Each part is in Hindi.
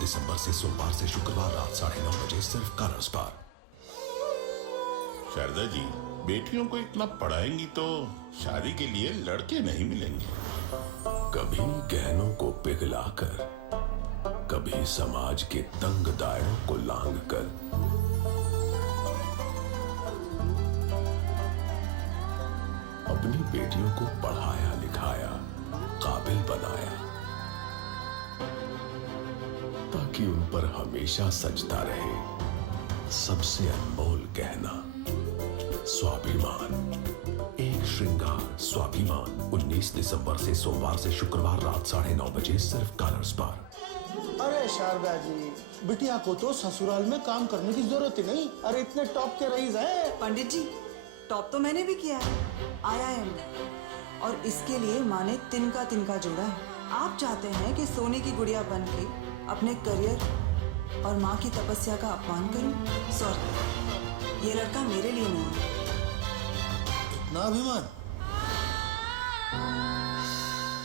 दिसंबर से सोमवार से शुक्रवार रात 9:30 बजे सिर्फ कलर्स पर। शारदा जी, बेटियों को इतना पढ़ाएंगी तो शादी के लिए लड़के नहीं मिलेंगे। कभी गहनों को पिघलाकर, कभी समाज के तंग दायरों को लांघकर, अपनी बेटियों को पढ़ाया लिखाया, काबिल बनाया, ताकि उन पर हमेशा सजता रहे सबसे अनमोल गहना, स्वाभिमान। एक श्रृंगार स्वाभिमान 19 दिसंबर से सोमवार से शुक्रवार रात 9:30 बजे सिर्फ कलर्स पर। अरे शारदा जी, बिटिया को तो ससुराल में काम करने की जरूरत ही नहीं। अरे इतने टॉप के रईस हैं। पंडित जी, टॉप तो मैंने भी किया है IIM में, और इसके लिए माँ ने तिनका तिनका जोड़ा है। आप चाहते हैं कि सोने की गुड़िया बन के अपने करियर और माँ की तपस्या का अपमान करूं? सॉरी, ये लड़का मेरे लिए नहीं है। इतना अभिमान?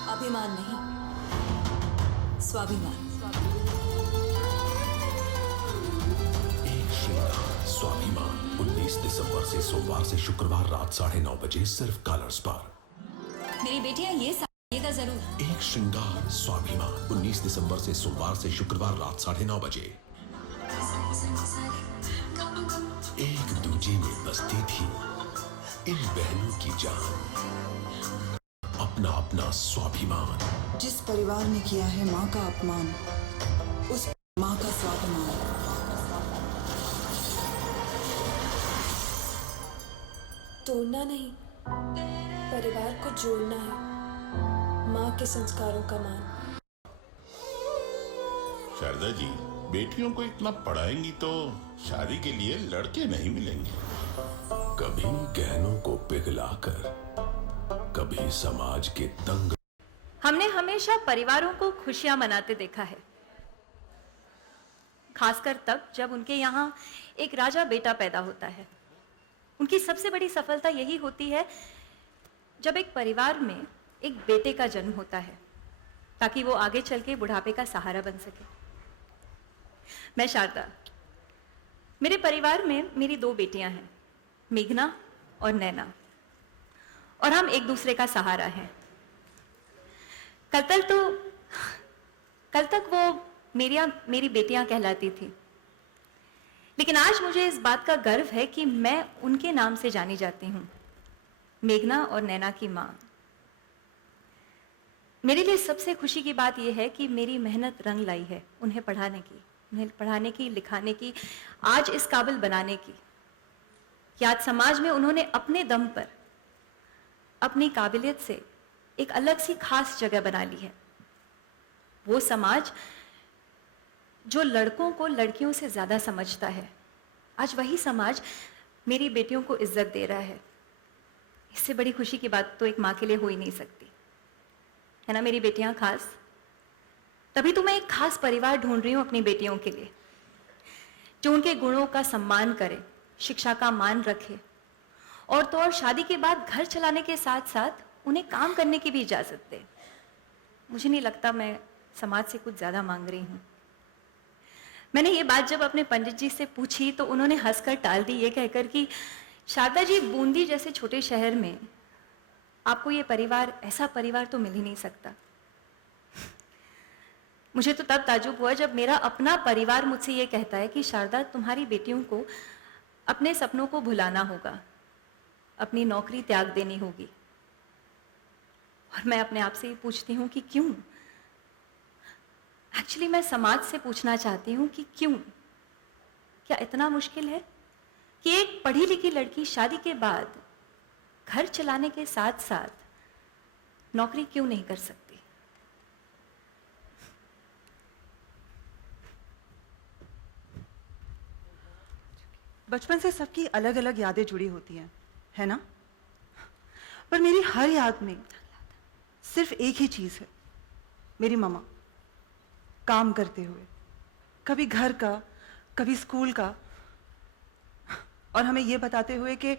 अभिमान नहीं, स्वाभिमान। एक श्रृंगार स्वाभिमान 19 दिसंबर से सोमवार से शुक्रवार रात 9:30 बजे सिर्फ कलर्स पर। मेरी बेटियां ये सारिएगा जरूर। एक श्रृंगार स्वाभिमान 19 दिसंबर से सोमवार से शुक्रवार रात 9:30 बजे। एक दूजे में बसती थी इन बहनों की जान, अपना अपना स्वाभिमान। जिस परिवार ने किया है माँ का अपमान, उस माँ का स्वाभिमान। तोड़ना नहीं, परिवार को जोड़ना है, माँ के संस्कारों का मान। शारदा जी, बेटियों को इतना पढ़ाएंगी तो शादी के लिए लड़के नहीं मिलेंगे। कभी गहनों को पिघलाकर, कभी समाज के तंग। हमने हमेशा परिवारों को खुशियां मनाते देखा है, खासकर तब जब उनके यहाँ एक राजा बेटा पैदा होता है। उनकी सबसे बड़ी सफलता यही होती है जब एक परिवार में एक बेटे का जन्म होता है, ताकि वो आगे चल के बुढ़ापे का सहारा बन सके। मैं शारदा, मेरे परिवार में मेरी 2 बेटियां हैं, मेघना और नैना, और हम एक दूसरे का सहारा हैं। कल तक वो मेरी बेटियां कहलाती थी, लेकिन आज मुझे इस बात का गर्व है कि मैं उनके नाम से जानी जाती हूं, मेघना और नैना की मां। मेरे लिए सबसे खुशी की बात यह है कि मेरी मेहनत रंग लाई है उन्हें पढ़ाने की, लिखाने की, आज इस काबिल बनाने की, कि आज समाज में उन्होंने अपने दम पर, अपनी काबिलियत से एक अलग सी खास जगह बना ली है। वो समाज जो लड़कों को लड़कियों से ज्यादा समझता है, आज वही समाज मेरी बेटियों को इज्जत दे रहा है। इससे बड़ी खुशी की बात तो एक माँ के लिए हो ही नहीं सकती, है ना मेरी बेटियां खास? तभी तो मैं एक खास परिवार ढूंढ रही हूं अपनी बेटियों के लिए, जो उनके गुणों का सम्मान करे, शिक्षा का मान रखे, और तो और शादी के बाद घर चलाने के साथ साथ उन्हें काम करने की भी इजाजत दे। मुझे नहीं लगता मैं समाज से कुछ ज्यादा मांग रही हूं। मैंने ये बात जब अपने पंडित जी से पूछी तो उन्होंने हंसकर टाल दी, ये कहकर कि शारदा जी, बूंदी जैसे छोटे शहर में आपको ये परिवार, ऐसा परिवार तो मिल ही नहीं सकता। मुझे तो तब ताज्जुब हुआ जब मेरा अपना परिवार मुझसे ये कहता है कि शारदा, तुम्हारी बेटियों को अपने सपनों को भुलाना होगा, अपनी नौकरी त्याग देनी होगी। और मैं अपने आप से ये पूछती हूँ कि क्यों? एक्चुअली मैं समाज से पूछना चाहती हूँ कि क्यों? क्या इतना मुश्किल है कि एक पढ़ी लिखी लड़की शादी के बाद घर चलाने के साथ साथ नौकरी क्यों नहीं कर सकती? बचपन से सबकी अलग अलग यादें जुड़ी होती हैं, है ना? पर मेरी हर याद में सिर्फ एक ही चीज है, मेरी मम्मा काम करते हुए, कभी घर का, कभी स्कूल का, और हमें यह बताते हुए कि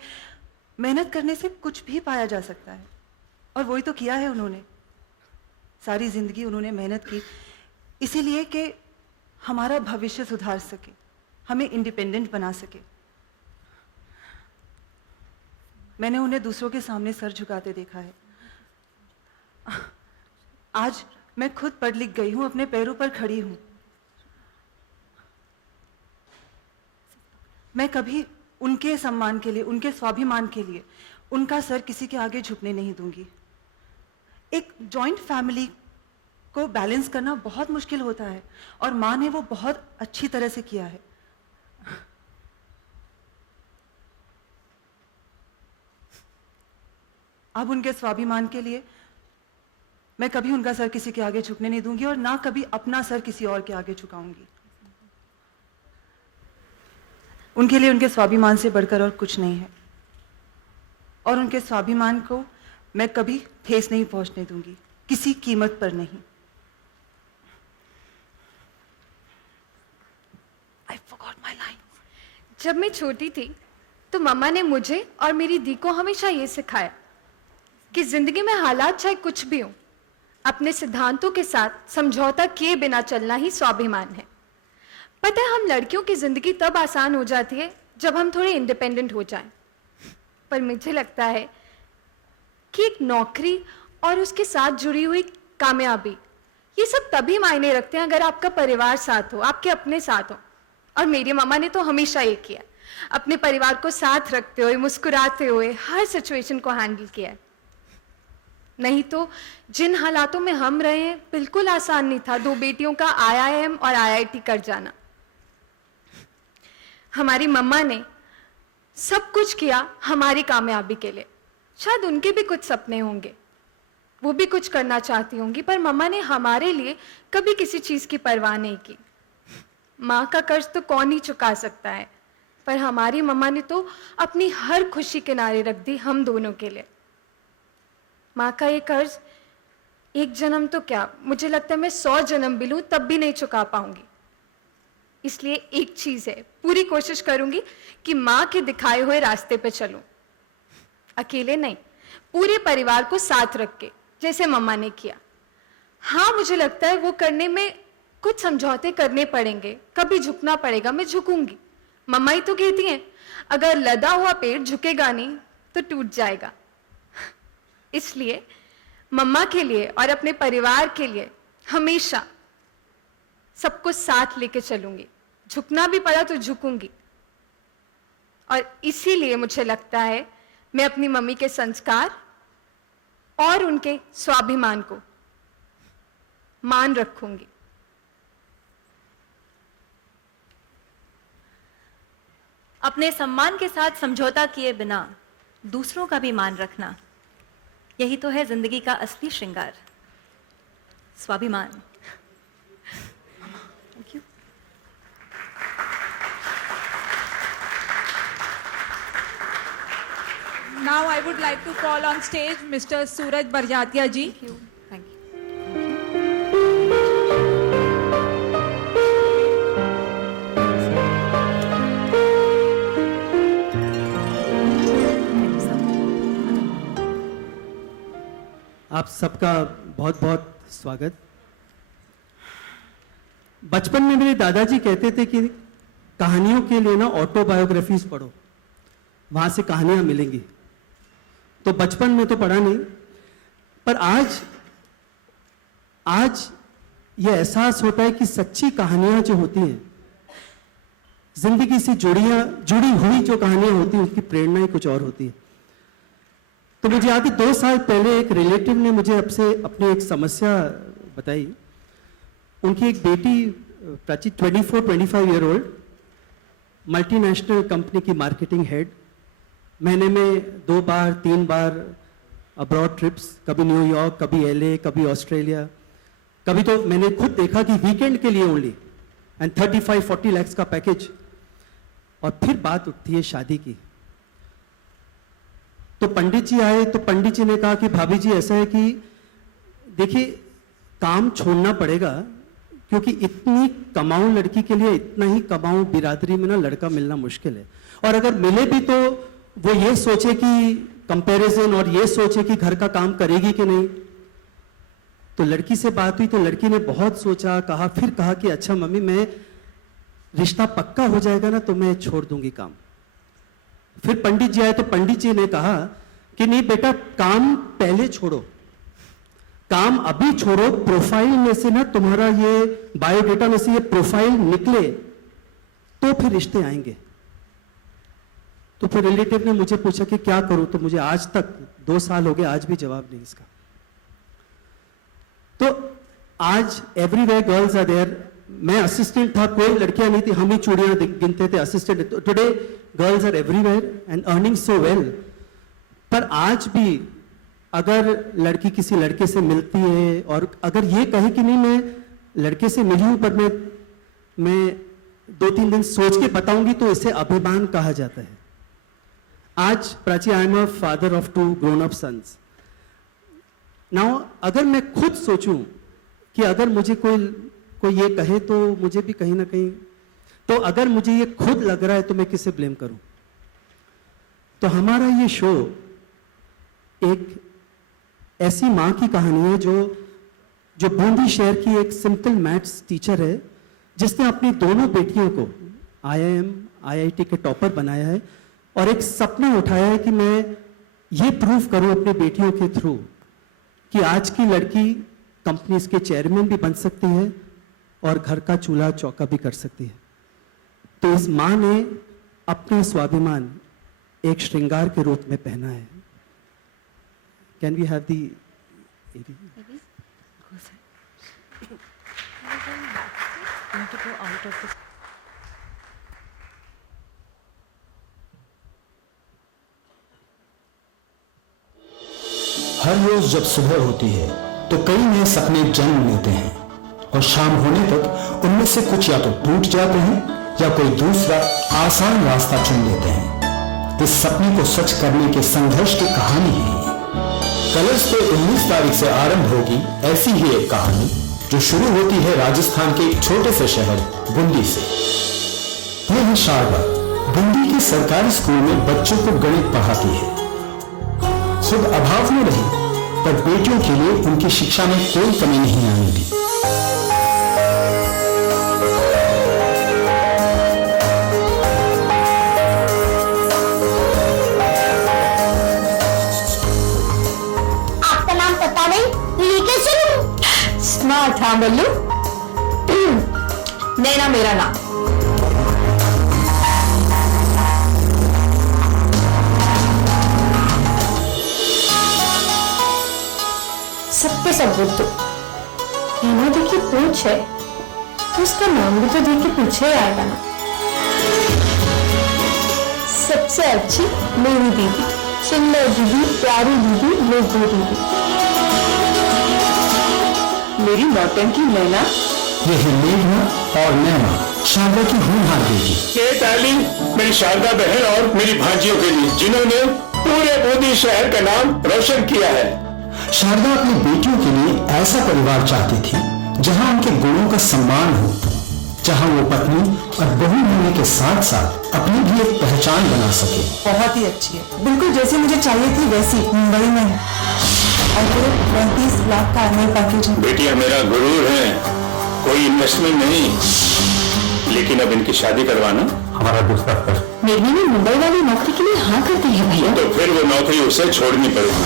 मेहनत करने से कुछ भी पाया जा सकता है। और वही तो किया है उन्होंने। सारी जिंदगी उन्होंने मेहनत की, इसीलिए कि हमारा भविष्य सुधार सके, हमें इंडिपेंडेंट बना सके। मैंने उन्हें दूसरों के सामने सर झुकाते देखा है। आज मैं खुद पढ़ लिख गई हूं, अपने पैरों पर खड़ी हूं। मैं कभी उनके सम्मान के लिए, उनके स्वाभिमान के लिए उनका सर किसी के आगे झुकने नहीं दूंगी। एक जॉइंट फैमिली को बैलेंस करना बहुत मुश्किल होता है और माँ ने वो बहुत अच्छी तरह से किया है। अब उनके स्वाभिमान के लिए मैं कभी उनका सर किसी के आगे झुकने नहीं दूंगी और ना कभी अपना सर किसी और के आगे झुकाऊंगी। उनके लिए उनके स्वाभिमान से बढ़कर और कुछ नहीं है और उनके स्वाभिमान को मैं कभी ठेस नहीं पहुंचने दूंगी, किसी कीमत पर नहीं। I forgot my line. जब मैं छोटी थी तो मम्मा ने मुझे और मेरी दी को हमेशा ये सिखाया कि जिंदगी में हालात चाहे कुछ भी हो, अपने सिद्धांतों के साथ समझौता किए बिना चलना ही स्वाभिमान है। पता है, हम लड़कियों की जिंदगी तब आसान हो जाती है जब हम थोड़े इंडिपेंडेंट हो जाएं। पर मुझे लगता है कि एक नौकरी और उसके साथ जुड़ी हुई कामयाबी, ये सब तभी मायने रखते हैं अगर आपका परिवार साथ हो, आपके अपने साथ हो। और मेरी मामा ने तो हमेशा ये किया, अपने परिवार को साथ रखते हुए, मुस्कुराते हुए हर सिचुएशन को हैंडल किया है। नहीं तो जिन हालातों में हम रहे हैं, बिल्कुल आसान नहीं था 2 बेटियों का IIM और IIT कर जाना। हमारी मम्मा ने सब कुछ किया हमारी कामयाबी के लिए। शायद उनके भी कुछ सपने होंगे, वो भी कुछ करना चाहती होंगी, पर मम्मा ने हमारे लिए कभी किसी चीज की परवाह नहीं की। माँ का कर्ज तो कौन ही चुका सकता है, पर हमारी मम्मा ने तो अपनी हर खुशी किनारे रख दी हम दोनों के लिए। माँ का ये कर्ज एक जन्म तो क्या, मुझे लगता है मैं 100 जन्म भी लूं तब भी नहीं चुका पाऊंगी। इसलिए एक चीज है, पूरी कोशिश करूंगी कि माँ के दिखाए हुए रास्ते पे चलूं, अकेले नहीं, पूरे परिवार को साथ रख के, जैसे मम्मा ने किया। हाँ, मुझे लगता है वो करने में कुछ समझौते करने पड़ेंगे, कभी झुकना पड़ेगा, मैं झुकूंगी। मम्मा ही तो कहती हैं, अगर लदा हुआ पेड़ झुकेगा नहीं तो टूट जाएगा। इसलिए मम्मा के लिए और अपने परिवार के लिए हमेशा सबको साथ लेके चलूंगी, झुकना भी पड़ा तो झुकूंगी। और इसीलिए मुझे लगता है मैं अपनी मम्मी के संस्कार और उनके स्वाभिमान को मान रखूंगी। अपने सम्मान के साथ समझौता किए बिना दूसरों का भी मान रखना, यही तो है जिंदगी का असली श्रृंगार, स्वाभिमान। Thank you. Now I would like to call on stage Mr. Suraj Barjatia ji. Thank you. Thank you. आप सबका बहुत बहुत स्वागत। बचपन में मेरे दादाजी कहते थे कि कहानियों के लिए ना ऑटोबायोग्राफीज पढ़ो, वहां से कहानियां मिलेंगी। तो बचपन में तो पढ़ा नहीं, पर आज ये एहसास होता है कि सच्ची कहानियां जो होती हैं, जिंदगी से जुड़ी हुई जो कहानियां होती हैं, उसकी प्रेरणा ही कुछ और होती है। तो मुझे याद है 2 साल पहले एक रिलेटिव ने मुझे अपनी एक समस्या बताई। उनकी एक बेटी Prachi 24-25 year old, multinational company की मार्केटिंग हेड, महीने में 2 बार 3 बार अब्रॉड ट्रिप्स, कभी न्यूयॉर्क, कभी LA, कभी ऑस्ट्रेलिया, कभी तो मैंने खुद देखा कि वीकेंड के लिए ओनली, एंड 35-40 लाख का पैकेज। और फिर बात उठती है शादी की। तो पंडित जी आए, तो पंडित जी ने कहा कि भाभी जी ऐसा है कि देखिए काम छोड़ना पड़ेगा, क्योंकि इतनी कमाऊं लड़की के लिए, इतना ही कमाऊं बिरादरी में ना लड़का मिलना मुश्किल है। और अगर मिले भी तो वो ये सोचे कि कंपैरिजन, और ये सोचे कि घर का काम करेगी कि नहीं। तो लड़की से बात हुई तो लड़की ने बहुत सोचा, कहा, फिर कहा कि अच्छा मम्मी, मैं रिश्ता पक्का हो जाएगा ना तो मैं छोड़ दूंगी काम। फिर पंडित जी आए तो पंडित जी ने कहा कि नहीं बेटा, काम पहले छोड़ो, काम अभी छोड़ो, प्रोफाइल में से ना तुम्हारा ये बायोडेटा में से ये प्रोफाइल निकले तो फिर रिश्ते आएंगे। तो फिर रिलेटिव ने मुझे पूछा कि क्या करूं, तो मुझे आज तक 2 साल हो गए, आज भी जवाब नहीं इसका। तो आज एवरीवेयर गर्ल्स आर देयर। मैं असिस्टेंट था, कोई लड़कियां नहीं थी, हम ही चूड़ियां गिनते थे assistant. Today girls are everywhere and earning so well. पर आज भी अगर लड़की किसी लड़के से मिलती है और अगर ये कहे कि नहीं मैं लड़के से मिली हूं पर मैं 2-3 दिन सोच के बताऊंगी, तो इसे अभिमान कहा जाता है। आज Prachi, I am a father of 2 grown up sons. Now अगर मैं खुद सोचूं कि अगर मुझे कोई ये कहे तो मुझे भी कहीं ना कहीं, तो अगर मुझे ये खुद लग रहा है तो मैं किसे ब्लेम करूं। तो हमारा ये शो एक ऐसी मां की कहानी है जो बूंदी शहर की एक सिंपल मैथ्स टीचर है, जिसने अपनी दोनों बेटियों को IIM IIT के टॉपर बनाया है और एक सपना उठाया है कि मैं ये प्रूव करूं अपनी बेटियों के थ्रू कि आज की लड़की कंपनीज के चेयरमैन भी बन सकती है और घर का चूल्हा चौका भी कर सकती है। तो इस मां ने अपना स्वाभिमान एक श्रृंगार के रूप में पहना है। कैन वी हैव दी हर रोज जब सुबह होती है तो कई नए सपने जन्म लेते हैं और शाम होने तक उनमें से कुछ या तो टूट जाते हैं या कोई दूसरा आसान रास्ता चुन लेते हैं। इस सपने को सच करने के संघर्ष की कहानी है ये। कलर्स पे 19 तारीख से आरंभ होगी ऐसी ही एक कहानी जो शुरू होती है राजस्थान के एक छोटे से शहर बूंदी से। ये है शारदा, बूंदी के सरकारी स्कूल में बच्चों को गणित पढ़ाती है। खुद अभाव में रही पर बेटियों के लिए उनकी शिक्षा में कोई कमी नहीं आने दी। आपका नाम पता नहीं, लेके चलूं? स्मार्ट, हाँ बल्लू। नैना मेरा नाम। सबके सब बुद्धू। नैना देखिए पूछ है तो उसका नाम भी तो देखिए पीछे आएगा ना। सबसे अच्छी मेरी दीदी, सुंदर दीदी, प्यारी दीदी, लोगो दीदी, मेरी नौटंकी नैना। ये है मेघना और नैना, शारदा की होनहार बेटी। ये तालीम मेरी शारदा बहन और मेरी भांजियों के लिए, जिन्होंने पूरे बूंदी शहर का नाम रोशन किया है। शारदा अपनी बेटियों के लिए ऐसा परिवार चाहती थी जहां उनके गुणों का सम्मान हो, जहां वो पत्नी और बहू होने के साथ साथ अपनी भी एक पहचान बना सके। बहुत ही अच्छी है, बिल्कुल जैसी मुझे चाहिए थी वैसी, मुंबई में है और पूरे 35 लाख का एनुअल पैकेज है। बेटियां मेरा गुरूर है, कोई इन्वेस्टमेंट नहीं, लेकिन अब इनकी शादी करवाना हमारा दूसरा फर्ज। मेघना ने मुंबई वाली नौकरी के लिए हाँ कर दी है भैया। तो फिर वो नौकरी उसे छोड़नी पड़ेगी।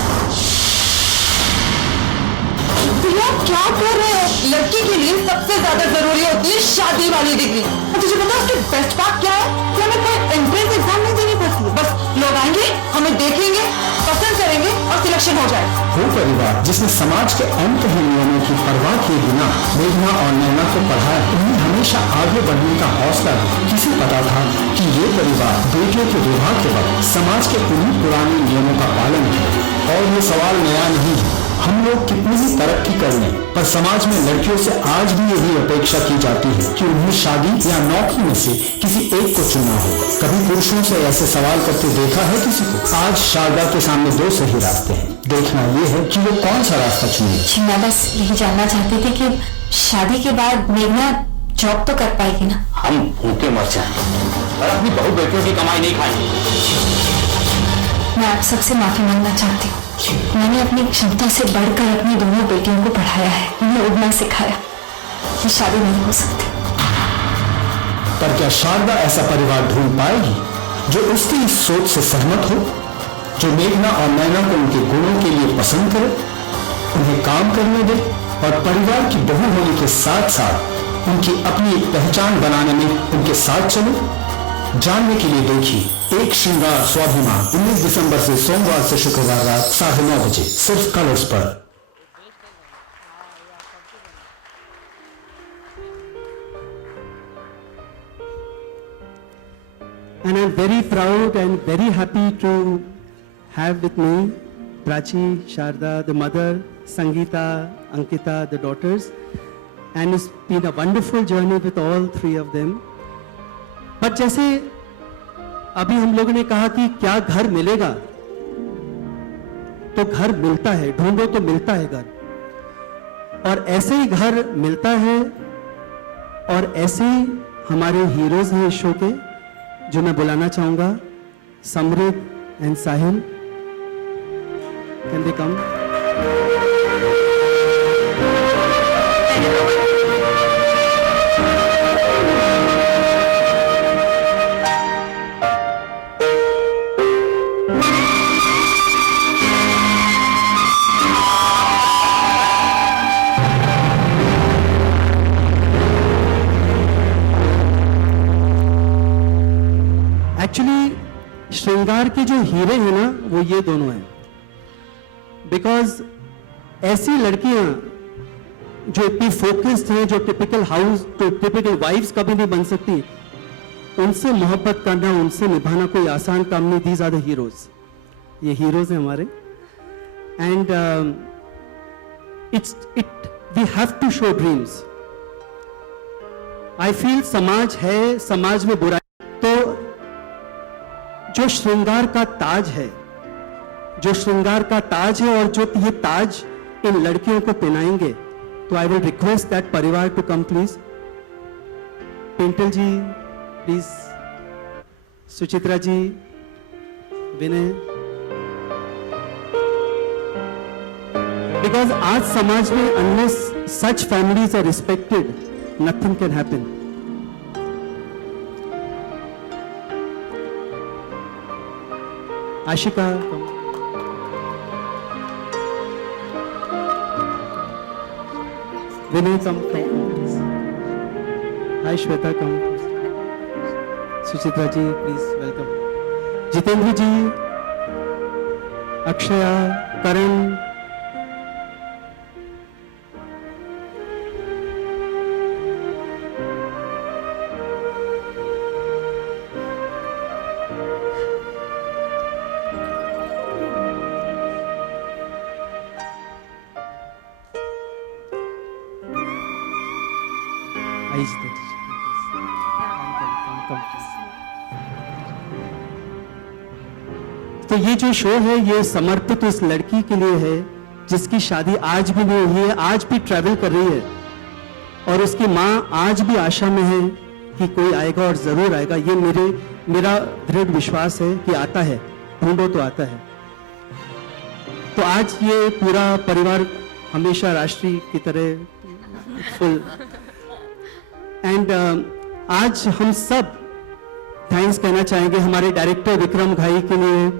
भैया क्या कर रहे हो? लड़की के लिए सबसे ज्यादा जरूरी होती है शादी वाली डिग्री। तुझे पता है उसके बेस्ट पार्ट क्या है? कि हमें कोई एंट्रेंस एग्जाम नहीं देनी पड़ती है, बस लोग आएंगे, हमें देखेंगे, पसंद करेंगे और सिलेक्शन हो जाए। वो परिवार जिसने समाज के अंतहीन नियमों की परवाह किए बिना मेघना और नैना को पढ़ाया, उन्हें हमेशा आगे बढ़ने का हौसला दिया। किसे पता था कि ये परिवार बेटियों के विवाह के वक्त समाज के उन्हीं पुराने नियमों का पालन करे। और ये सवाल नया नहीं है, हम लोग कितनी भी तरक्की कर लें पर समाज में लड़कियों से आज भी यही अपेक्षा की जाती है कि उन्हें शादी या नौकरी में से किसी एक को चुनना हो। कभी पुरुषों से ऐसे सवाल करते देखा है किसी को? आज शारदा के सामने 2 सही रास्ते हैं, देखना ये है कि वो कौन सा रास्ता चुनेगी। मैं बस यही जानना चाहती थी कि शादी के बाद मेघना जॉब तो कर पाएगी ना? हम भूखे मर जाएंगे और अपनी बहू बेटियों की कमाई नहीं खाएंगे। मैं आप सबसे माफी मांगना चाहती हूँ। मैंने अपनी क्षमता से बढ़कर अपनी दोनों बेटियों को पढ़ाया है, उन्हें उड़ना सिखाया। ये शादी नहीं हो सकती। पर क्या शारदा ऐसा परिवार ढूंढ पाएगी जो उसकी इस सोच से सहमत हो, जो मेघना और नैना को उनके गुणों के लिए पसंद करे, उन्हें काम करने दे और परिवार की बहू होने के साथ साथ उनकी अपनी एक पहचान बनाने में उनके साथ चले? जानने के लिए देखिए एक श्रृंगार स्वाभिमान 19 दिसंबर से सोमवार से शुक्रवार रात 9:30 बजे सिर्फ कलर्स पर। And I'm very proud and very happy to have with me Prachi, Sharda, the mother, Sangeeta, Ankita, the daughters. And it's been a wonderful journey with all three of them. But जैसे अभी हम लोगों ने कहा कि क्या घर मिलेगा, तो घर मिलता है, ढूंढो तो मिलता है घर। और ऐसे ही घर मिलता है और ऐसे ही हमारे हीरोज हैं इस शो के, जो मैं बुलाना चाहूंगा, समृद्ध and Sahil. Can they come? Actually श्रृंगार के जो हीरे हैं ना, वो ये दोनों हैं। बिकॉज ऐसी लड़कियां जो इतनी फोकस्ड हैं, जो टिपिकल हाउस तो टिपिकल वाइफ्स कभी नहीं बन सकती, उनसे मोहब्बत करना, उनसे निभाना कोई आसान काम नहीं। दीज आर द हीरोज, ये हीरोज हैं हमारे। And we have to show dreams. I feel समाज है, समाज में बुराई, तो जो श्रृंगार का ताज है, जो श्रृंगार का ताज है और जो ये ताज इन लड़कियों को पहनाएंगे, तो आई विल रिक्वेस्ट दैट परिवार to come please. Pintal ji please, Suchitra ji, Vinay. Because आज समाज में unless such families are respected, nothing can happen. Ashika, Vinay come, hi Shweta come, Suchitra ji please welcome, Jitendra ji, Akshaya, Karan, तो ये जो शो है ये समर्पित उस लड़की के लिए है जिसकी शादी आज भी नहीं हुई है, आज भी ट्रैवल कर रही है, और उसकी माँ आज भी आशा में है कि कोई आएगा और जरूर आएगा। ये मेरा दृढ़ विश्वास है कि आता है, ढूंढो तो आता है। तो आज ये पूरा परिवार हमेशा राष्ट्रीय की तरह फुल, एंड आज हम सब थैंक्स कहना चाहेंगे हमारे डायरेक्टर विक्रम घाई के लिए,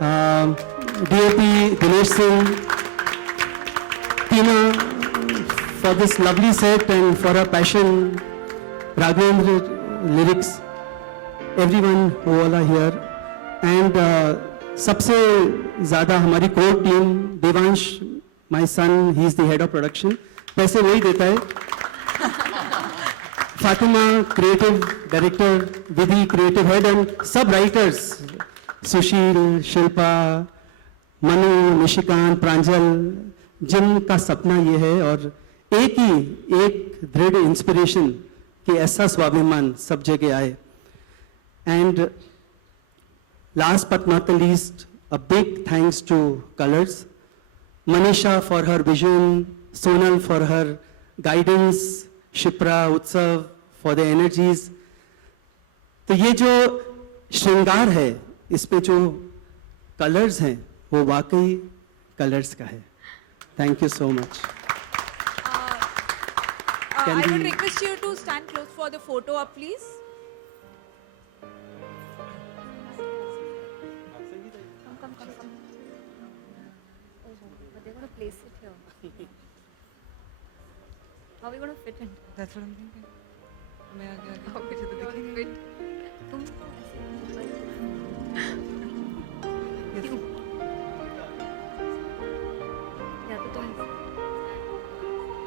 DOP Dinesh Singh, Tina for this lovely set and for a passion, Raghavendra lyrics, everyone who all are here, and सबसे ज्यादा हमारी core team, Devansh my son, he is the head of production, पैसे वही देता है, Fatima creative director, Vidhi creative head, and सब राइटर्स, सुशील, शिल्पा, मनु, निशिकांत, प्रांजल, जिनका सपना ये है और एक दृढ़ इंस्पिरेशन कि ऐसा स्वाभिमान सब जगह आए। And last but not the least, a big thanks two colours, Manisha for her vision, Sonal for her guidance, Shipra, उत्सव फॉर द एनर्जीज। तो ये जो श्रृंगार है, इस पे जो कलर्स हैं वो वाकई कलर्स का है। Thank you so much. I would request you to stand close for the photo up, please. Come. But they're going to place it here. How are we going to fit in? That's what I'm thinking. मैं आगे आगे How could you think fit? तुम या तो तुम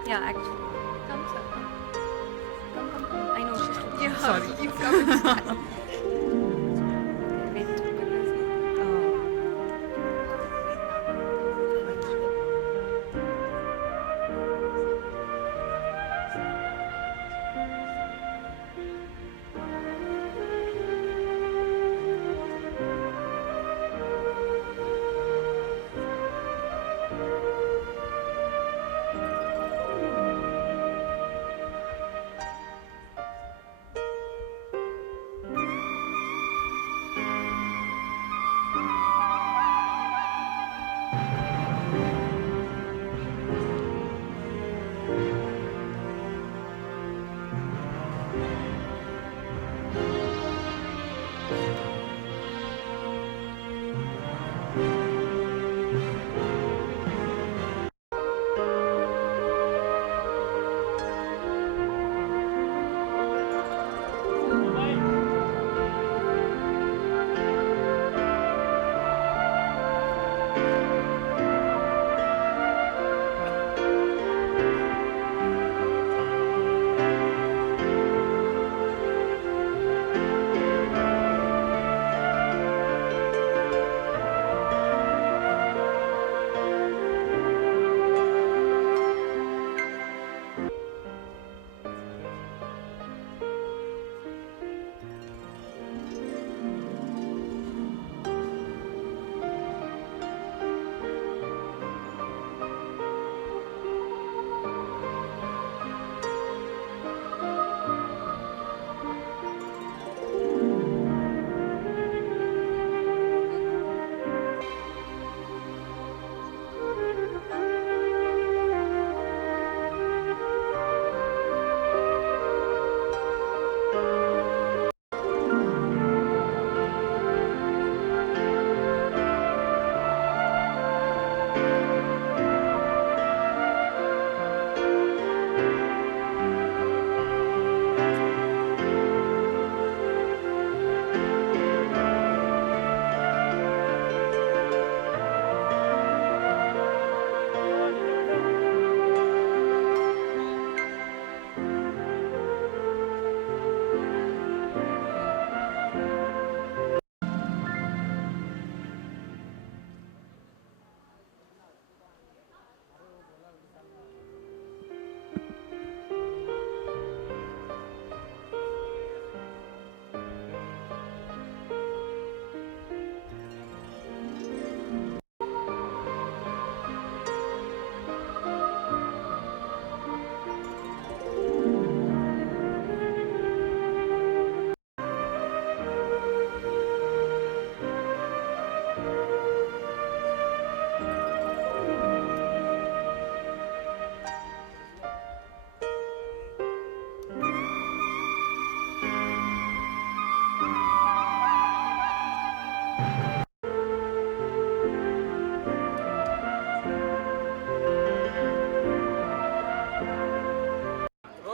या actually come sir come I know she's too Yeah, sorry. Keep coming back.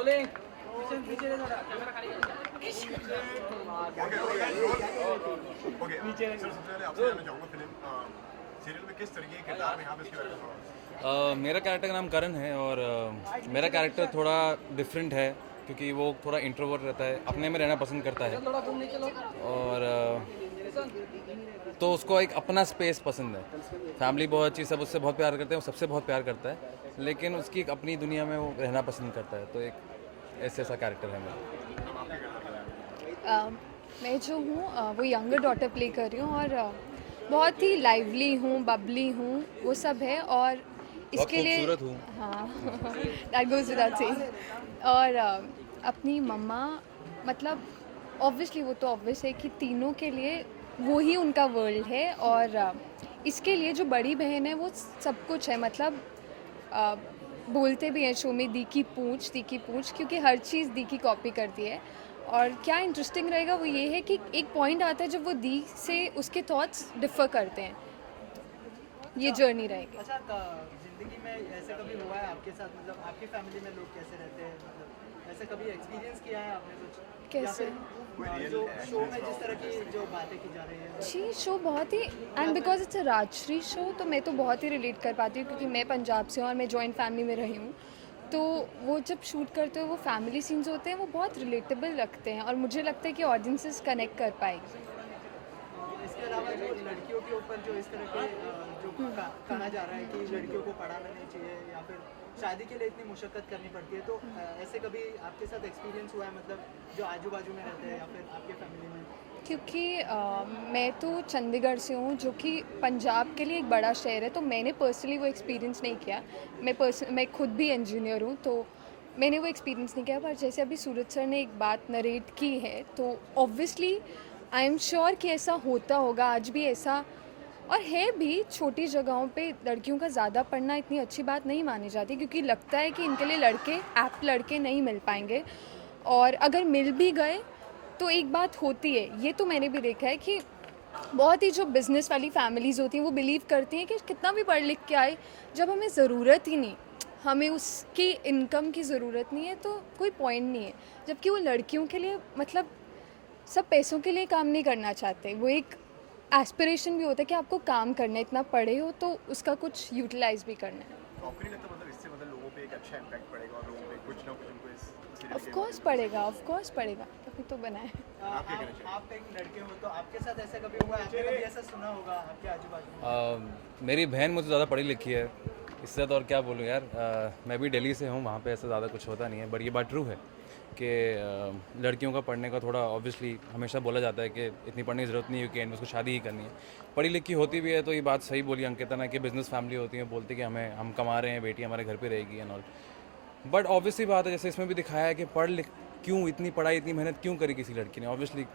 wait मेरा कैरेक्टर का नाम करण है और मेरा कैरेक्टर थोड़ा डिफरेंट है क्योंकि वो थोड़ा इंट्रोवर्ट रहता है, अपने में रहना पसंद करता है और तो उसको एक अपना स्पेस पसंद है। फैमिली बहुत अच्छी, सब उससे बहुत प्यार करते हैं, वो सबसे बहुत प्यार करता है, लेकिन उसकी एक अपनी दुनिया में वो रहना पसंद करता है। तो एक ऐसा कैरेक्टर है मेरा। मैं जो हूँ वो यंगर डॉटर प्ले कर रही हूँ और बहुत ही लाइवली हूँ, बबली हूँ, वो सब है और इसके लिए हाँ दैट गोज़ विदाउट सेइंग। और अपनी मम्मा मतलब ऑब्वियसली वो तो ऑब्वियस है कि तीनों के लिए वो ही उनका वर्ल्ड है। और इसके लिए जो बड़ी बहन है वो सब कुछ है, मतलब बोलते भी हैं शो में दी की पूंछ, क्योंकि हर चीज़ दी की कॉपी करती है। और क्या इंटरेस्टिंग रहेगा वो ये है कि एक पॉइंट आता है जब वो दी से उसके थॉट्स डिफर करते हैं, ये जर्नी रहेगी। अच्छा, जिंदगी में ऐसे कभी हुआ है आपके साथ, मतलब आपकी फैमिली में लोग कैसे रहते हैं, मतलब ऐसे कभी एक्सपीरियंस किया है आपने कुछ? कैसे? जो शो में जिस तरह की जो बातें की जा रही है जी, शो बहुत ही, and because it's a Rajshri show तो मैं तो बहुत ही रिलेट कर पाती हूँ, क्योंकि मैं पंजाब से हूँ और मैं जॉइंट फैमिली में रही हूँ। तो वो जब शूट करते हो वो फैमिली सीन्स होते हैं, वो बहुत रिलेटेबल लगते हैं और मुझे लगता है कि ऑडियंसेस कनेक्ट कर पाएगी। इसके अलावा जो लड़कियों के ऊपर जो इस तरह के जो कहा जा रहा है कि लड़कियों को पढ़ाना नहीं चाहिए या फिर शादी के लिए इतनी मुशक्कत करनी पड़ती है, तो ऐसे कभी आपके साथ एक्सपीरियंस हुआ है, मतलब जो आजू बाजू में रहते हैं या फिर आपके फैमिली में? क्योंकि मैं तो चंडीगढ़ से हूँ जो कि पंजाब के लिए एक बड़ा शहर है, तो मैंने पर्सनली वो एक्सपीरियंस नहीं किया। मैं खुद भी इंजीनियर हूँ, तो मैंने वो एक्सपीरियंस नहीं किया। पर जैसे अभी सूरज सर ने एक बात नरेट की है, तो ऑब्वियसली आई एम श्योर कि ऐसा होता होगा, आज भी ऐसा और है भी। छोटी जगहों पे लड़कियों का ज़्यादा पढ़ना इतनी अच्छी बात नहीं मानी जाती, क्योंकि लगता है कि इनके लिए लड़के नहीं मिल पाएंगे, और अगर मिल भी गए तो एक बात होती है, ये तो मैंने भी देखा है कि बहुत ही जो बिज़नेस वाली फैमिलीज़ होती हैं वो बिलीव करती हैं कि कितना भी पढ़ लिख के आए, जब हमें ज़रूरत ही नहीं, हमें उसकी इनकम की ज़रूरत नहीं है, तो कोई पॉइंट नहीं है। जबकि वो लड़कियों के लिए, मतलब सब पैसों के लिए काम नहीं करना चाहते, वो एक एस्पिरेशन भी होता है कि आपको काम करना है, इतना पढ़े हो तो उसका कुछ यूटिलाइज भी करना है। आपको नहीं लगता मतलब इससे मतलब लोगों पे एक अच्छा इम्पैक्ट पड़ेगा और लोगों पे कुछ ना कुछ उनको इस ऑफ कोर्स पड़ेगा, तभी तो बना है। आप एक लड़के हो तो आपके साथ ऐसा कभी हुआ है, आपने कभी ऐसा सुना होगा आपके आजू बाजू? मेरी बहन मुझसे ज़्यादा पढ़ी लिखी है, इससे ज़्यादा और क्या बोलूँ यार। मैं भी दिल्ली से हूँ, वहाँ पे ऐसा ज़्यादा कुछ होता नहीं है, बट ये बात ट्रू है कि लड़कियों का पढ़ने का थोड़ा ऑब्वियसली हमेशा बोला जाता है कि इतनी पढ़ने की ज़रूरत नहीं है कि एंड में उसको शादी ही करनी है। पढ़ी लिखी होती भी है तो ये बात सही बोली अंकिता ने कि बिज़नेस फैमिली होती है, बोलती कि हम कमा रहे हैं, बेटी हमारे घर पे रहेगी एंड ऑल। बट ऑब्वियसली बात है, जैसे इसमें भी दिखाया है कि क्यों इतनी पढ़ाई, इतनी मेहनत क्यों करी किसी लड़की ने, ऑब्वियसली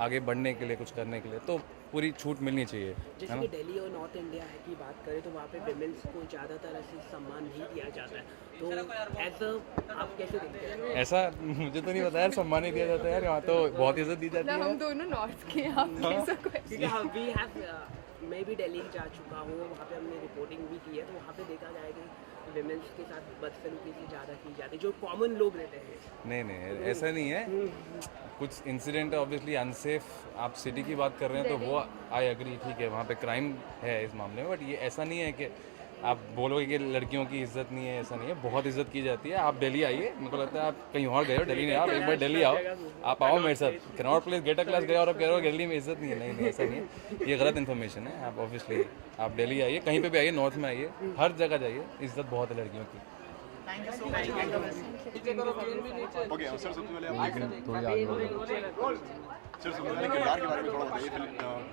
आगे बढ़ने के लिए, कुछ करने के लिए, तो पूरी छूट मिलनी चाहिए। जैसे कि दिल्ली और नॉर्थ इंडिया की बात करें तो वहाँ पे विमेंस को ज़्यादातर ऐसे सम्मान नहीं दिया जाता है, तो ऐसा आप कैसे देखते हैं? ऐसा मुझे तो नहीं पता यार, सम्मान नहीं दिया जाता यार, यहाँ तो बहुत इज्जत दी जाती है। हम दोनों नॉर्थ के मैं भी दिल्ली जा चुका हूँ, वहाँ पे हमने रिपोर्टिंग भी की है, तो वहाँ पे देखा जाएगा कि विमेंस के साथ बदसलूकी से ज़्यादा की जाती है, जो कॉमन लोग रहते हैं। नहीं ऐसा नहीं है, कुछ इंसिडेंट ऑब्वियसली अनसेफ, आप सिटी की बात कर रहे हैं तो वो आई एग्री, ठीक है, वहाँ पे क्राइम है इस मामले में, बट ये ऐसा नहीं है कि आप बोलोगे कि लड़कियों की इज्जत नहीं है, ऐसा नहीं है, बहुत इज्जत की जाती है। आप दिल्ली आइए, मेरे को लगता है आप कहीं और गए हो, दिल्ली नहीं, आप एक बार दिल्ली आओ, आप आओ मेरे साथ, कनॉट प्लेस गेटा क्लास गए और आप कह रहे हो दिल्ली में इज्जत नहीं है, नहीं ऐसा नहीं है, ये गलत इन्फॉर्मेशन है। आप ऑब्वियसली आप दिल्ली आइए, कहीं पे भी आइए, नॉर्थ में आइए, हर जगह जाइए, इज्जत बहुत है लड़कियों की। ओके सर, सबसे पहले आप सर सबसे पहले किरदार के बारे में थोड़ा बताइए,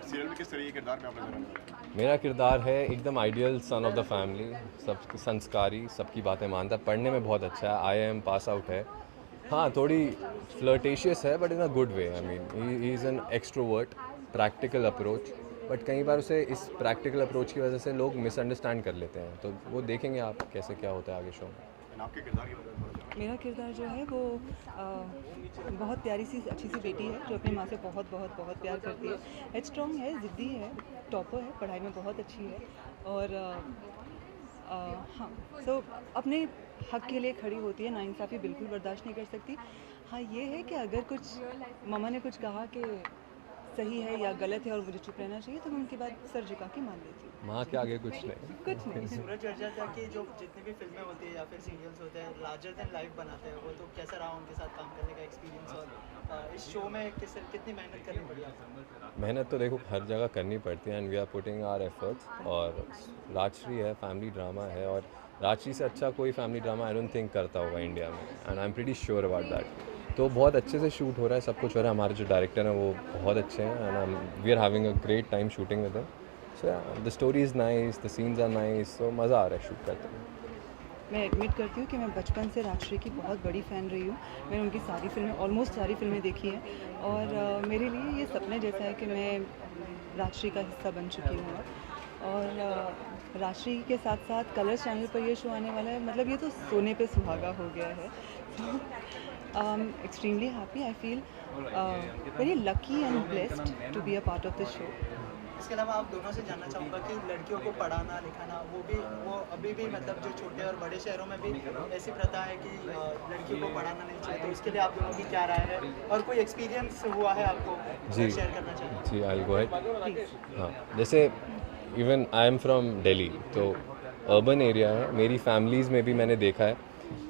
सीरियल में किस तरह के किरदार में आपने ज़रा? मेरा किरदार है एकदम ideal son of the family, सब संस्कारी, सबकी बातें मानता, पढ़ने में बहुत अच्छा है, IIM पास आउट है। हाँ, थोड़ी फ्लर्टेशियस है but in a good way. I mean he is an extrovert, practical approach, but कई बार उसे इस प्रैक्टिकल अप्रोच की वजह से लोग मिसअंडरस्टैंड कर लेते हैं, तो वो देखेंगे आप कैसे क्या होता है आगे शो में। आपके किरदार के बारे में? मेरा किरदार जो है वो बहुत प्यारी सी अच्छी सी बेटी है जो अपनी माँ से बहुत बहुत बहुत प्यार करती है, हेड स्ट्रॉन्ग है, ज़िद्दी है, टॉपर है, पढ़ाई में बहुत अच्छी है, और हाँ सो अपने हक के लिए खड़ी होती है, नाइंसाफ़ी बिल्कुल बर्दाश्त नहीं कर सकती। हाँ ये है कि अगर कुछ मामा ने कुछ कहा कि सही है या गलत है और मुझे चुप रहना चाहिए, तो मैं उनके बाद सर झुका के मान लेती हूँ। माँ के आगे कुछ नहीं। सूरज बड़जात्या की जो जितनी भी फिल्में होती है या फिर सीरियल्स होते हैं, लार्जर देन लाइफ बनाते हैं वो, तो कैसा रहा उनके साथ काम करने का एक्सपीरियंस, और इस शो में कितनी मेहनत करनी पड़ी? मेहनत तो देखो हर जगह करनी पड़ती है, and we are putting our efforts, और राजश्री है, फैमिली ड्रामा है, और राजश्री से अच्छा कोई family drama I don't think करता होगा इंडिया में, and I am pretty sure about that. तो बहुत अच्छे से शूट हो रहा है, सब कुछ हो रहा है, हमारे जो डायरेक्टर हैं वो बहुत अच्छे हैं, and we are having a great time shooting with them. So the story is nice, the scenes are nice, तो मज़ा आ रहा है शूट करते हैं। मैं एडमिट करती हूँ कि मैं बचपन से राजश्री की बहुत बड़ी फ़ैन रही हूँ। मैंने उनकी सारी फिल्में, ऑलमोस्ट सारी फिल्में देखी हैं और मेरे लिए ये सपने जैसा है कि मैं राजश्री का हिस्सा बन चुकी हूँ और राजश्री के साथ साथ कलर्स चैनल पर ये शो आने वाला है, मतलब ये तो सोने पे सुहागा हो गया है। Extremely happy, I feel very lucky and blessed to be a part of the show. इसके अलावा आप दोनों से जानना चाहूँगा कि लड़कियों को पढ़ाना लिखाना वो अभी भी मतलब जो छोटे और बड़े शहरों में भी ऐसी प्रथा है कि लड़कियों को पढ़ाना नहीं चाहिए, तो इसके लिए आप दोनों की क्या राय है और कोई एक्सपीरियंस हुआ है आपको जी शेयर करना चाहिए? जी, आई विल गो अहेड। हाँ, जैसे even I am from Delhi, तो अर्बन एरिया है, मेरी फैमिलीज़ में भी मैंने देखा है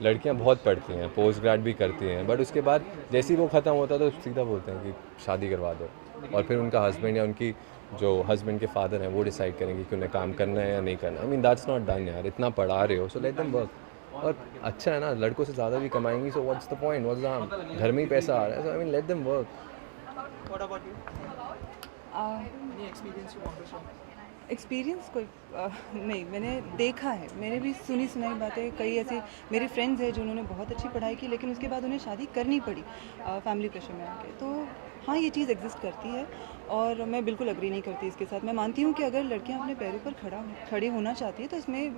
लड़कियां बहुत पढ़ती हैं, पोस्ट ग्रेड भी करती हैं, बट उसके बाद जैसे ही वो ख़त्म होता है तो सीधा बोलते हैं कि शादी करवा दो, और फिर उनका हस्बैंड या उनकी जो हस्बैंड के फादर हैं वो डिसाइड करेंगे कि उन्हें काम करना है या नहीं करना। I mean that's not done यार, इतना पढ़ा रहे हो सो लेट देम वर्क। और अच्छा है ना, लड़कों से ज़्यादा भी कमाएंगी, so what's the point, what's the harm, घर में ही पैसा आ रहा है, so I mean let them work. What about you? Any experience you want to share? Experience कोई नहीं, मैंने देखा है, मैंने भी सुनी सुनाई बातें, कई ऐसे मेरे फ्रेंड्स हैं जिन्होंने बहुत अच्छी पढ़ाई की लेकिन उसके बाद उन्हें शादी करनी पड़ी फैमिली प्रेशर में आके। तो हाँ, ये चीज़ एग्जिस्ट करती है और मैं बिल्कुल अग्री नहीं करती इसके साथ। मैं मानती हूँ कि अगर लड़कियाँ अपने पैरों पर खड़ी होना चाहती है तो इसमें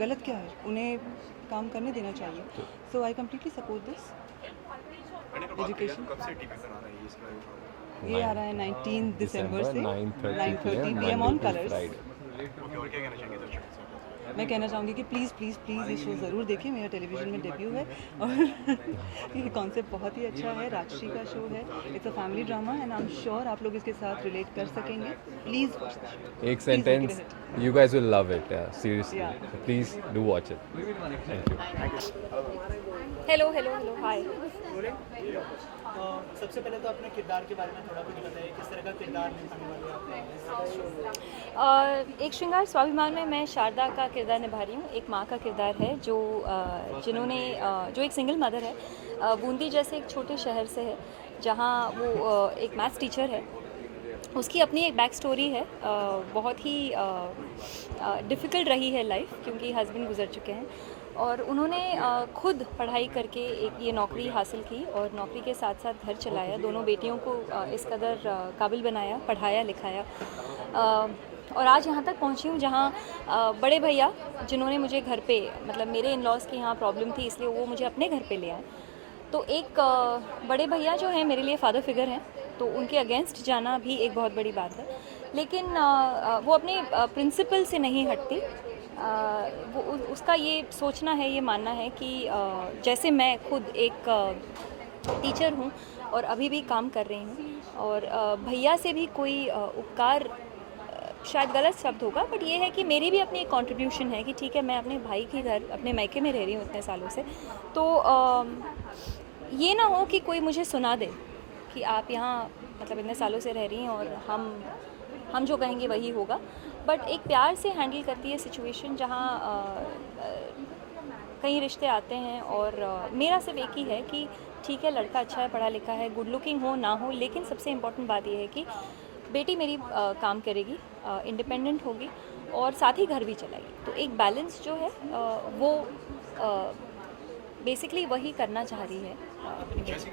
गलत क्या है, उन्हें काम करने देना चाहिए। So I completely support this. Education ये आ रहा है 19 दिसंबर से 9:30 PM ऑन कलर्स। मैं कहना चाहूँगी कि प्लीज़ प्लीज़ प्लीज़ ये शो ज़रूर देखिए, मेरा टेलीविज़न में डेब्यू है और ये कॉन्सेप्ट बहुत ही अच्छा है, राजश्री का शो है, it's a family drama and I am sure आप लोग इसके साथ रिलेट कर सकेंगे। Please watch the show. एक sentence, you guys will love it, seriously, please do watch it. Thank you. Hello hello hello, hi. सबसे पहले तो अपने किरदार के बारे में थोड़ा कुछ बताइए, किस तरह का किरदार निभाने वाले एक श्रृंगार स्वाभिमान में मैं शारदा का किरदार निभा रही हूँ। एक माँ का किरदार है जो जिन्होंने जो एक सिंगल मदर है, बूंदी जैसे एक छोटे शहर से है जहाँ वो एक मैथ्स टीचर है। उसकी अपनी एक बैक स्टोरी है, बहुत ही डिफ़िकल्ट रही है लाइफ क्योंकि हस्बैंड गुजर चुके हैं और उन्होंने खुद पढ़ाई करके एक ये नौकरी हासिल की और नौकरी के साथ साथ घर चलाया, दोनों बेटियों को इस कदर काबिल बनाया, पढ़ाया लिखाया और आज यहाँ तक पहुँची हूँ जहाँ बड़े भैया जिन्होंने मुझे घर पे, मतलब मेरे इन लॉज की यहाँ प्रॉब्लम थी इसलिए वो मुझे अपने घर पे ले आए। तो एक बड़े भैया जो हैं मेरे लिए फादर फिगर हैं, तो उनके अगेंस्ट जाना भी एक बहुत बड़ी बात है, लेकिन वो अपने प्रिंसिपल से नहीं हटती। वो उसका ये सोचना है, ये मानना है कि जैसे मैं खुद एक टीचर हूँ और अभी भी काम कर रही हूँ और भैया से भी कोई उपकार, शायद गलत शब्द होगा, बट ये है कि मेरी भी अपनी एक कंट्रीब्यूशन है कि ठीक है मैं अपने भाई के घर अपने मायके में रह रही हूँ इतने सालों से, तो ये ना हो कि कोई मुझे सुना दे कि आप यहाँ मतलब इतने सालों से रह रही हैं और हम जो कहेंगे वही होगा, बट एक प्यार से हैंडल करती है सिचुएशन जहाँ कई रिश्ते आते हैं और मेरा सिर्फ एक ही है कि ठीक है लड़का अच्छा है, पढ़ा लिखा है, गुड लुकिंग हो ना हो, लेकिन सबसे इम्पोर्टेंट बात यह है कि बेटी मेरी काम करेगी, इंडिपेंडेंट होगी और साथ ही घर भी चलाएगी। तो एक बैलेंस जो है वो बेसिकली वही करना चाह रही है अपनी बेटी।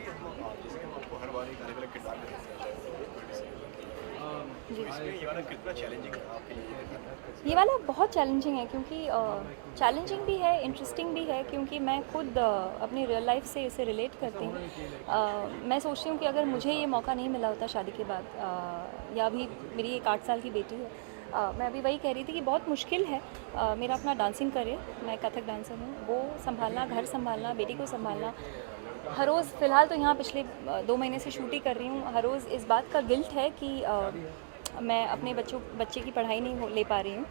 ये वाला बहुत चैलेंजिंग है क्योंकि चैलेंजिंग भी है, इंटरेस्टिंग भी है क्योंकि मैं खुद अपनी रियल लाइफ से इसे रिलेट करती हूँ। मैं सोचती हूँ कि अगर मुझे ये मौका नहीं मिला होता शादी के बाद या अभी मेरी एक 8 साल की बेटी है, मैं अभी वही कह रही थी कि बहुत मुश्किल है मेरा अपना डांसिंग करियर, मैं कथक डांसर हूँ, वो संभालना, घर संभालना, बेटी को संभालना। हर रोज़ फ़िलहाल तो यहाँ पिछले 2 महीने से शूट ही कर रही हूँ, हर रोज़ इस बात का गिल्ट है कि मैं अपने बच्चे की पढ़ाई नहीं ले पा रही हूँ।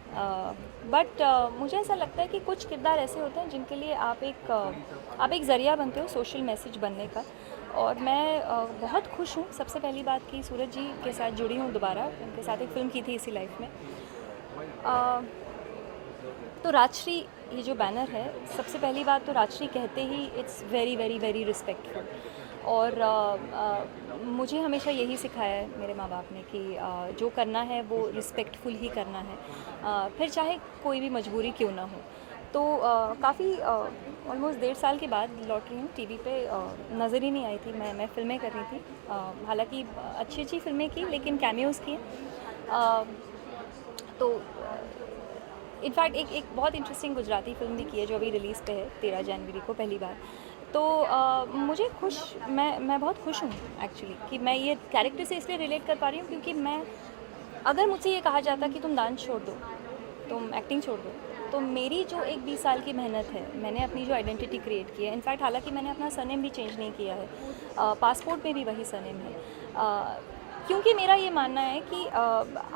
बट मुझे ऐसा लगता है कि कुछ किरदार ऐसे होते हैं जिनके लिए आप एक ज़रिया बनते हो सोशल मैसेज बनने का, और मैं बहुत खुश हूँ। सबसे पहली बात कि सूरज जी के साथ जुड़ी हूँ दोबारा, उनके साथ एक फ़िल्म की थी इसी लाइफ में। तो राजश्री ये जो बैनर है, सबसे पहली बात तो राजश्री कहते ही it's very very very respectful, और मुझे हमेशा यही सिखाया है मेरे माँ बाप ने कि जो करना है वो रिस्पेक्टफुल ही करना है, फिर चाहे कोई भी मजबूरी क्यों ना हो। तो काफ़ी ऑलमोस्ट 1.5 साल के बाद लौट रही हूँ। टीवी पे नज़र ही नहीं आई थी। मैं फ़िल्में कर रही थी, हालांकि अच्छी फ़िल्में की, लेकिन कैमियोज़ की। तो इनफैक्ट एक बहुत इंटरेस्टिंग गुजराती फिल्म भी की है जो अभी रिलीज़ पे है 13 जनवरी को पहली बार। तो मुझे मैं बहुत खुश हूँ एक्चुअली कि मैं ये कैरेक्टर से इसलिए रिलेट कर पा रही हूँ क्योंकि मैं, अगर मुझसे ये कहा जाता कि तुम डांस छोड़ दो, तुम एक्टिंग छोड़ दो, तो मेरी जो एक 20 साल की मेहनत है, मैंने अपनी जो आइडेंटिटी क्रिएट की है, इनफैक्ट हालांकि मैंने अपना सरनेम भी चेंज नहीं किया है, पासपोर्ट में भी वही सरनेम है, क्योंकि मेरा ये मानना है कि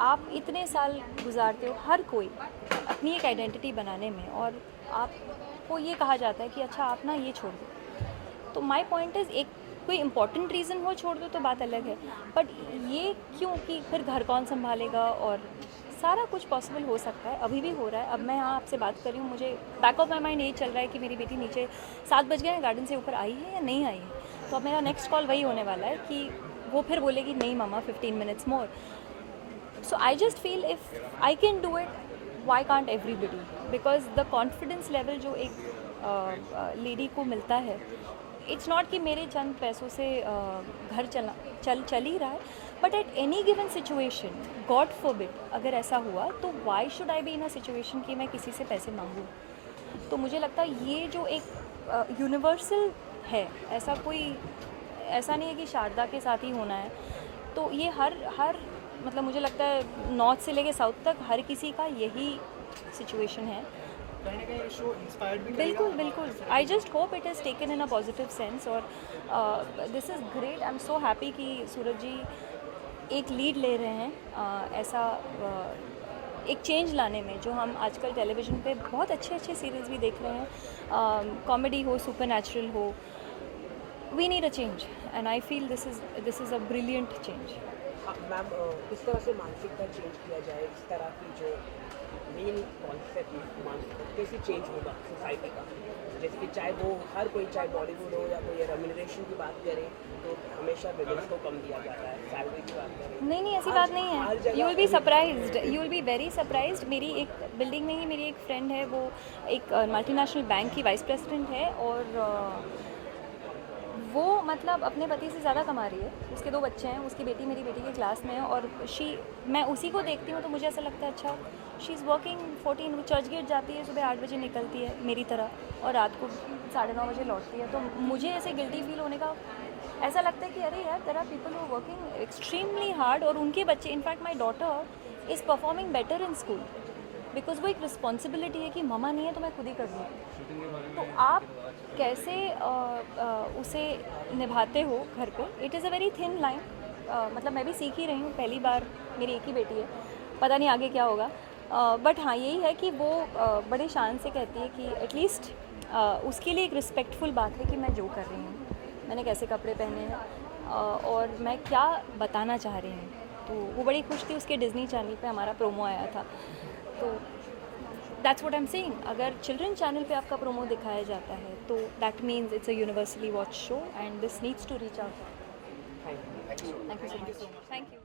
आप इतने साल गुजारते हो हर कोई अपनी एक आइडेंटिटी बनाने में, और आपको ये कहा जाता है कि अच्छा आप ना ये छोड़ दो। तो माय पॉइंट इज़, एक कोई इंपॉर्टेंट रीज़न हो छोड़ दो तो बात अलग है, बट ये क्यों कि फिर घर कौन संभालेगा, और सारा कुछ पॉसिबल हो सकता है, अभी भी हो रहा है। अब मैं यहाँ आपसे बात कर रही हूँ, मुझे बैक ऑफ माई माइंड यही चल रहा है कि मेरी बेटी नीचे 7 बज गए हैं, गार्डन से ऊपर आई है या नहीं आई है। तो अब मेरा नेक्स्ट कॉल वही होने वाला है कि वो फिर बोलेगी नहीं मम्मा 15 minutes more. So I just feel if I can do it, why can't everybody, because the confidence level जो एक लेडी को मिलता है, इट्स नॉट कि मेरे चंद पैसों से घर चल ही रहा है, but at any given situation, God forbid, अगर ऐसा हुआ तो why should I be in a situation कि मैं किसी से पैसे मांगूँ। तो मुझे लगता है ये जो एक यूनिवर्सल है, ऐसा नहीं है कि शारदा के साथ ही होना है, तो ये हर मतलब मुझे लगता है नॉर्थ से लेके साउथ तक हर किसी का यही सिचुएशन है। बिल्कुल। I just hope it is taken in a positive sense, और this is great. I am so happy कि सूरज जी एक लीड ले रहे हैं ऐसा एक चेंज लाने में, जो हम आजकल टेलीविज़न पे बहुत अच्छे सीरीज़ भी देख रहे हैं, कॉमेडी हो, सुपर नेचुरल हो, we need a change, and I feel this is a brilliant change. Ma'am, किस तरह से मानसिकता चेंज किया जाए, इस तरह की जो मेन कॉन्सेप्ट मानसिकता कैसे चेंज होगा सोसाइटी का, जैसे कि चाहे वो हर कोई, चाहे बॉलीवुड हो या कोई रेम्यूनरेशन की बात करें तो हमेशा विमेंस को कम दिया जाता है, सैलरी की बात करें, नहीं ऐसी बात नहीं है। You will be surprised, you will be very surprised. मेरी एक बिल्डिंग में ही मेरी एक फ्रेंड है, वो एक मल्टीनेशनल बैंक की वाइस प्रेसिडेंट है, और वो मतलब अपने पति से ज़्यादा कमा रही है। उसके 2 बच्चे हैं, उसकी बेटी मेरी बेटी के क्लास में है, और मैं उसी को देखती हूँ तो मुझे ऐसा लगता है अच्छा she is working 14, Churchgate जाती है, सुबह 8 बजे निकलती है मेरी तरह, और रात को 9:30 बजे लौटती है। तो मुझे ऐसे गिल्टी फील होने का ऐसा लगता है कि अरे यार, there are people who are working extremely hard, और उनके बच्चे, in fact my daughter is performing better in school, because वो एक रिस्पॉन्सिबिलिटी है कि मम्मा नहीं है तो मैं खुद ही कर लूँ। तो आप कैसे उसे निभाते हो घर पे, it is a very thin line. मतलब मैं भी सीख ही रही हूँ, पहली बार, मेरी एक ही बेटी है, पता नहीं आगे क्या होगा, बट हाँ यही है कि वो बड़े शान से कहती है कि एटलीस्ट उसके लिए एक रिस्पेक्टफुल बात है कि मैं जो कर रही हूँ, मैंने कैसे कपड़े पहने हैं और मैं क्या बताना चाह रही हूँ। तो वो बड़ी खुश थी, उसके डिज्नी चैनल पे हमारा प्रोमो आया था। तो that's what I am saying, अगर चिल्ड्रन चैनल पे आपका प्रोमो दिखाया जाता है तो that means it's a universally watch show and this needs to reach out. Thank you so much. Thank you.